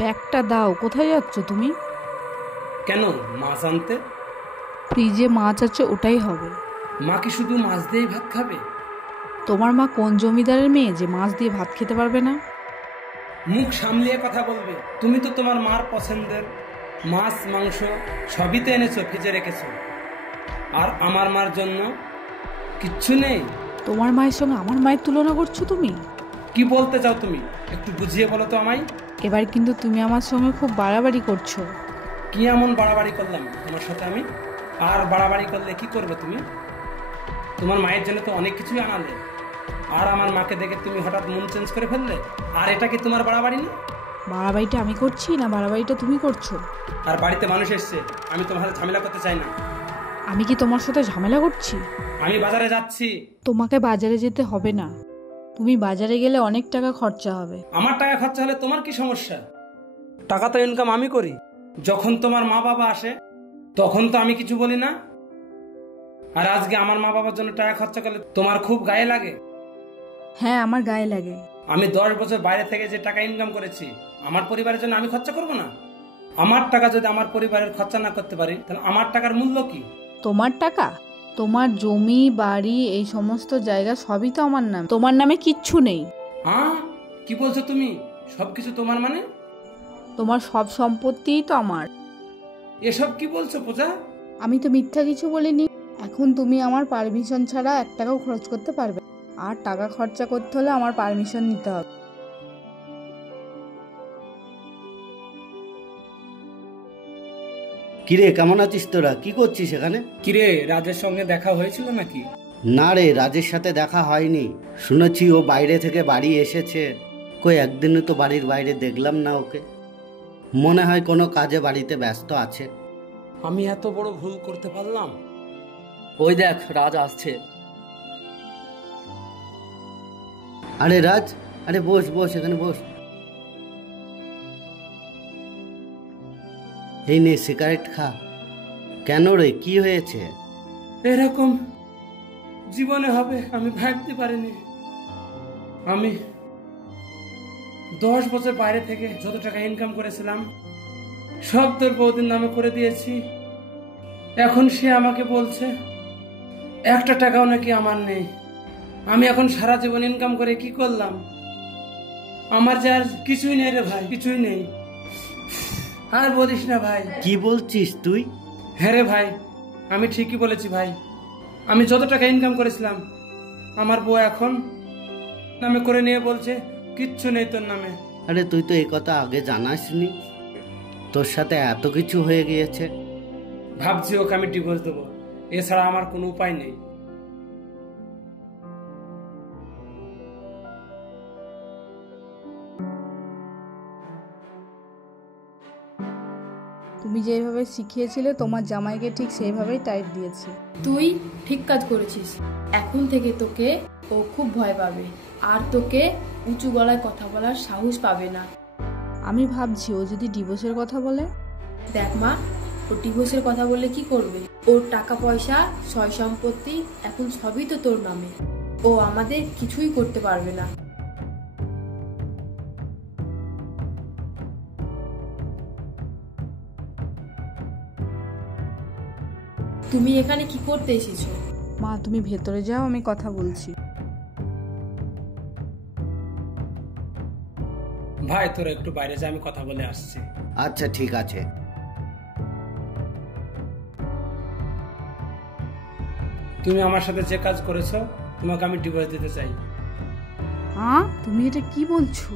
ব্যাগটা দাও। কোথায় যাচ্ছ তুমি? কেন? মাছ আনতে। ফ্রিজে মাছ আছে, ওটাই হবে। মা কি শুধু মাছ দিয়েই ভাত খাবে? তোমার মা কোন জমিদারের মেয়ে যে মাছ দিয়ে ভাত খেতে পারবে না? মুখ সামলিয়ে কথা বলবে। তুমি তো তোমার মার পছন্দের মাছ মাংস সবই তো এনেছো, ফ্রিজে রেখেছো। আর আমার মার জন্য কিচ্ছু নেই? তোমার মায়ের সঙ্গে আমার মায়ের তুলনা করছো তুমি? কি বলতে চাও তুমি? একটু বুঝিয়ে বলো তো আমায়। এবার কিন্তু তুমি আমার সঙ্গে খুব বাড়াবাড়ি করছো। কি এমন বাড়াবাড়ি করলাম তোমার সাথে আমি? আর বাড়াবাড়ি করলে কি করবে তুমি? তোমার মায়ের জন্য তো অনেক কিছুই আনালে, আর আমার মাকে দেখে তুমি হঠাৎ মন চেঞ্জ করে ফেললে। আর এটা কি তোমার বাড়াবাড়ি না? বাড়াবাড়িটা আমি করছি না, বাড়াবাড়িটা তুমি করছো। আর বাড়িতে মানুষ এসছে, আমি তোমার সাথে ঝামেলা করতে চাই না। আমি কি তোমার সাথে ঝামেলা করছি? আমি বাজারে যাচ্ছি। তোমাকে বাজারে যেতে হবে না। তুমি বাজারে গেলে অনেক টাকা খরচা হবে। আমার টাকা খরচা হলে তোমার কি সমস্যা? টাকা তো ইনকাম আমি করি। যখন তোমার মা বাবা আসে তখন তো আমি কিছু বলি না। আর আজকে আমার মা বাবার জন্য টাকা খরচা করলে তোমার খুব গায়ে লাগে। হ্যাঁ, আমার গায়ে লাগে। আমি 10 বছর বাইরে থেকে যে টাকা ইনকাম করেছি, আমার পরিবারের জন্য আমি খরচা করব না? আমার টাকা যদি আমার পরিবারের খরচা না করতে পারি, তাহলে আমার টাকার মূল্য কি? তোমার টাকা? তোমার জমি বাড়ি এই সমস্ত জায়গা সবই তো আমার নাম, তোমার নামে কিচ্ছু নেই। হ্যাঁ, কি বলছো তুমি? সবকিছু তোমার মানে? তোমার সব সম্পত্তিই তো আমার। এসব কি বলছো পূজা? আমি তো মিথ্যা কিছু বলিনি। এখন তুমি আমার পারমিশন ছাড়া 1 টাকাও খরচ করতে পারবে না। আর টাকা খরচা করতে হলে আমার পারমিশন নিতে হবে। কিরে, কেমন আছিস তোরা? কি করছিস এখানে? কিরে, রাজের সঙ্গে দেখা হয়েছিল নাকি? না রে, রাজের সাথে দেখা হয়নি। শুনেছি ও বাইরে থেকে বাড়ি এসেছে। কই একদিনও তো বাড়ির বাইরে দেখলাম না ওকে। মনে হয় কোনো কাজে বাড়িতে ব্যস্ত আছে। আমি এত বড় ভুল করতে পারলাম? ওই দেখ, রাজ আসছে। আরে রাজ, আরে বস বস, এখানে বস। এই নে সিগারেট খা। কেন রে, কি হয়েছে? এরকম জীবনে হবে আমি ভাবতে পারিনি। আমি 10 বছর বাইরে থেকে যত টাকা ইনকাম করেছিলাম সব তোর বৌদির নামে করে দিয়েছি। এখন সে আমাকে বলছে 1 টাকাও নাকি আমার নেই। আমি এখন সারা জীবন ইনকাম করে কি করলাম? আমার যে আর কিছুই নেই রে ভাই, কিছুই নেই। আর বলিস না ভাই। কি বলছিস তুই? হ্যাঁ রে ভাই, আমি ঠিকই বলেছি ভাই। আমি যত টাকা ইনকাম করেছিলাম আমার বউ এখন নামে করে নিয়ে বলছে কিচ্ছু নেই তোর নামে। আরে তুই তো এই কথা আগে জানাসনি। তোর সাথে এত কিছু হয়ে গিয়েছে। ভাবছি ওকে আমি ডিভোর্স দেবো, এছাড়া আমার কোনো উপায় নেই। তুমি যেভাবে শিখিয়েছিলে তোমার জামাইকে ঠিক সেইভাবেই টাইট দিয়েছি। তুই ঠিক কাজ করেছিস। এখন থেকে তোকে ও খুব ভয় পাবে, আর তোকে উঁচু গলায় কথা বলার সাহস পাবে না। আমি ভাবছি ও যদি ডিভোর্সের কথা বলে। দেখ মা, ও ডিভোর্সের কথা বললে কি করবে? ওর টাকা পয়সা সয় সম্পত্তি এখন সবই তো তোর নামে। ও আমাদের কিছুই করতে পারবে না। তুমি এখানে কি করতে এসেছো? মা তুমি ভেতরে যাও, আমি কথা বলছি। ভাই তোরা একটু বাইরে যা, আমি কথা বলে আসছি। আচ্ছা ঠিক আছে। তুমি আমার সাথে যে কাজ করেছো, তোমাকে আমি ডিভোর্স দিতে চাই। হ্যাঁ, তুমি এটা কি বলছো?